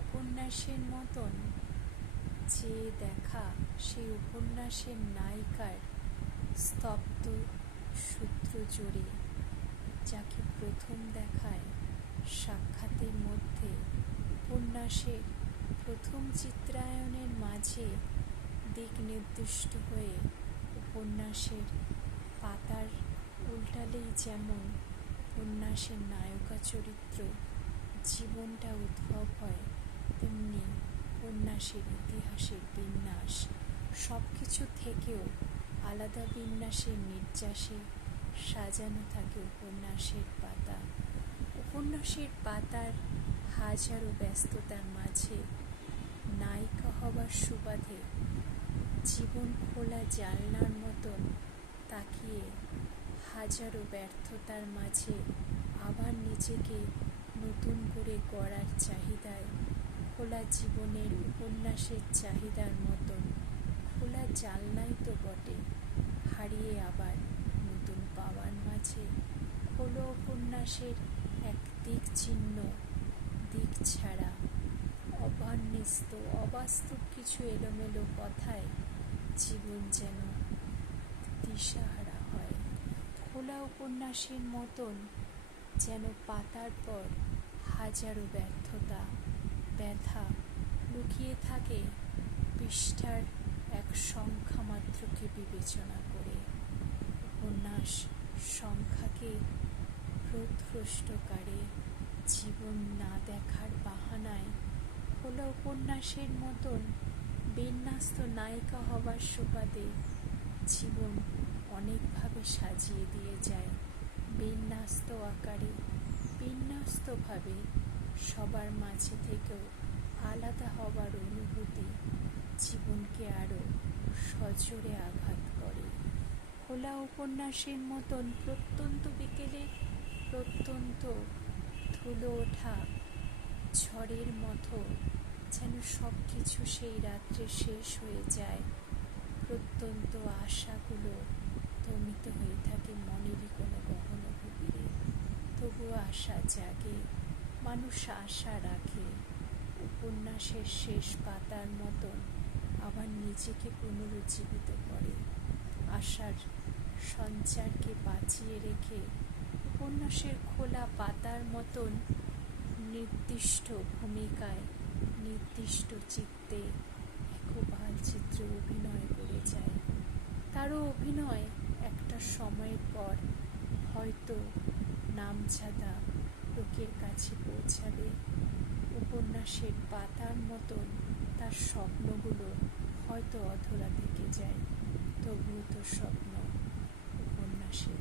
উপন্যাসের মতন যে দেখা সেই উপন্যাসের নায়িকার স্তব্ধ সূত্র জড়ে, যাকে প্রথম দেখায় সাক্ষাতের মধ্যে উপন্যাসের প্রথম চিত্রায়নের মাঝে দিক নির্দিষ্ট হয়ে উপন্যাসের পাতার উল্টালেই যেমন উপন্যাসের নায়িকা চরিত্র জীবনটা উদ্ভব হয়, তেমনি উপন্যাসের ইতিহাসের বিন্যাস সব কিছু থেকেও আলাদা বিন্যাসের নির্যাসে সাজানো থাকে উপন্যাসের পাতা। উপন্যাসের পাতার হাজারো ব্যস্ততার মাঝে নায়িকা হবার সুবাদে জীবন খোলা জানলার মতন তাকিয়ে হাজারো ব্যর্থতার মাঝে আবার নিজেকে নতুন করে গড়ার চাহিদায় খোলা জীবনের উপন্যাসের চাহিদার মতন খোলা জানলাই তো বটে, হারিয়ে আবার নতুন পাওয়ার মাঝে খোলো উপন্যাসের এক দিক চিহ্ন দিক ছাড়া অবান্বিস্ত অবাস্তব কিছু এলোমেলো কথায় জীবন যেন দিশাহারা হয়। খোলা উপন্যাসের মতন যেন পাতার পর হাজারো ব্যর্থতা ব্যথা লুকিয়ে থাকে পৃষ্ঠার এক সংখ্যা মাত্রকে বিবেচনা করে। উপন্যাস সংখ্যাকে প্রোৎহ্রষ্টকারে জীবন না দেখার বাহানায় খোলা উপন্যাসের মতন বিন্যস্ত নায়িকা হবার সুবাদে জীবন অনেকভাবে সাজিয়ে দিয়ে যায়। বিন্যস্ত আকারে বিন্যস্তভাবে সবার মাঝে থেকেও আলাদা হবার অনুভূতি জীবনকে আরও সজোরে আঘাত করে। খোলা উপন্যাসের মতন প্রত্যন্ত বিকেলে প্রত্যন্ত ধুলো ওঠা ঝড়ের মতো যেন সব কিছু সেই রাত্রে শেষ হয়ে যায়। প্রত্যন্ত আশাগুলো দমিত হয়ে থাকে মনেরই কোনো গহন গভীরে, তবুও আশা জাগে, মানুষ আশা রাখে। উপন্যাসের শেষ পাতার মতন আবার নিজেকে পুনরুজ্জীবিত করে। আশার সঞ্চারকে বাঁচিয়ে রেখে উপন্যাসের খোলা পাতার মতন নির্দিষ্ট ভূমিকায় নির্দিষ্ট চিত্তে একবাল চিত্রে অভিনয় করে যায়। তারও অভিনয় একটা সময়ের পর হয়তো নামজাদা লোকের কাছে পৌঁছাবে। উপন্যাসের পাতার মতন তার স্বপ্নগুলো হয়তো অধরা থেকে যায়, তবুও তো স্বপ্ন উপন্যাসের